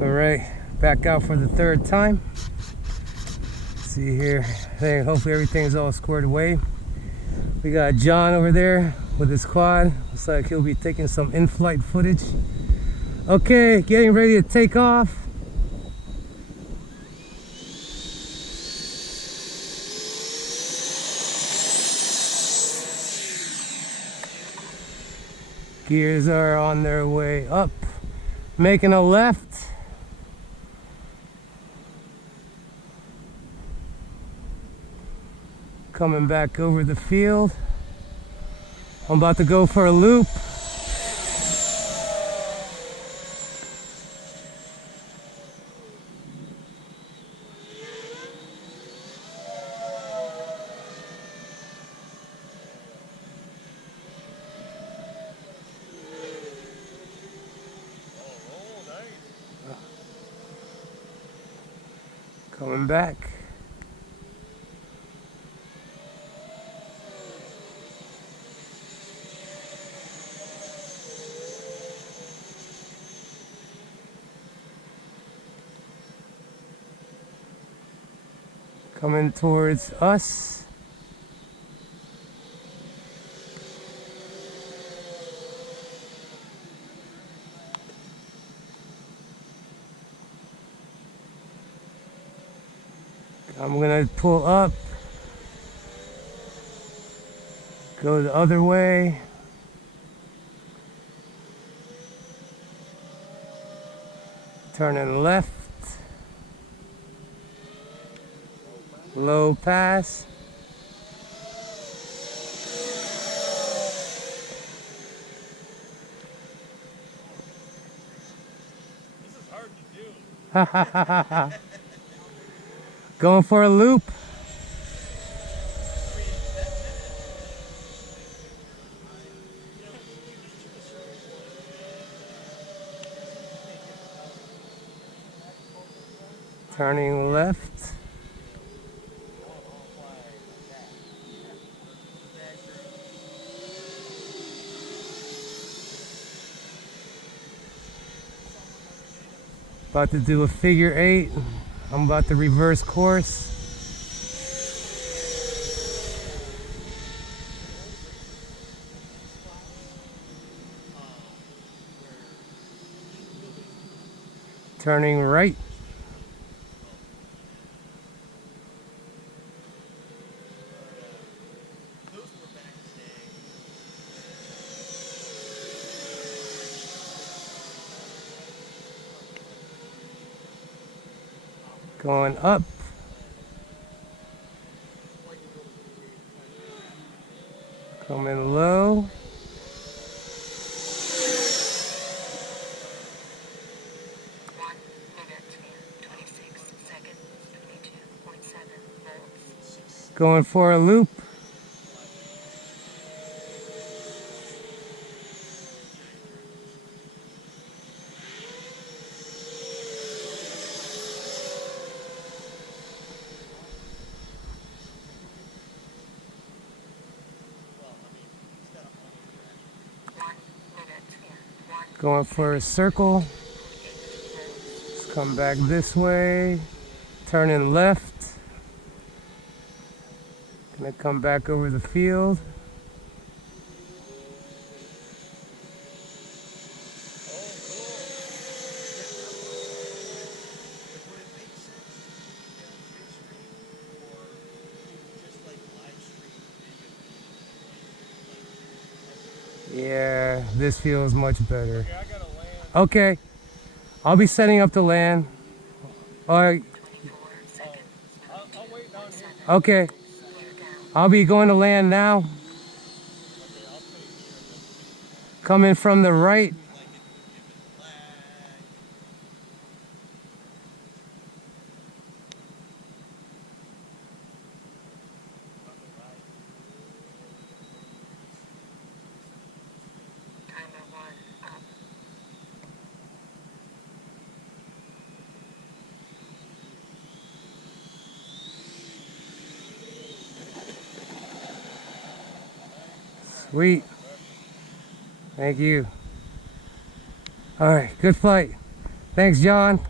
All right, back out for the third time. Let's see here. Hey, hopefully everything's all squared away. We got John over there with his quad. Looks like he'll be taking some in-flight footage. Okay, getting ready to take off. Gears are on their way up. Making a left. Coming back over the field. I'm about to go for a loop. Coming back. Coming towards us. I'm gonna pull up, go the other way. Turning left. Low pass. This is hard to do. Ha ha ha ha ha. Going for a loop. Turning left. About to do a figure 8. I'm about to reverse course. Turning right. Going up. Coming low. Going for a loop. Going for a circle. Let's come back this way. Turning left. Gonna come back over the field. Yeah, this feels much better. Okay, I gotta land. Okay, I'll be setting up to land. All right. I'll wait down here. Okay. I'll be going to land now. Coming from the right. Sweet. Thank you. All right, good flight. Thanks, John.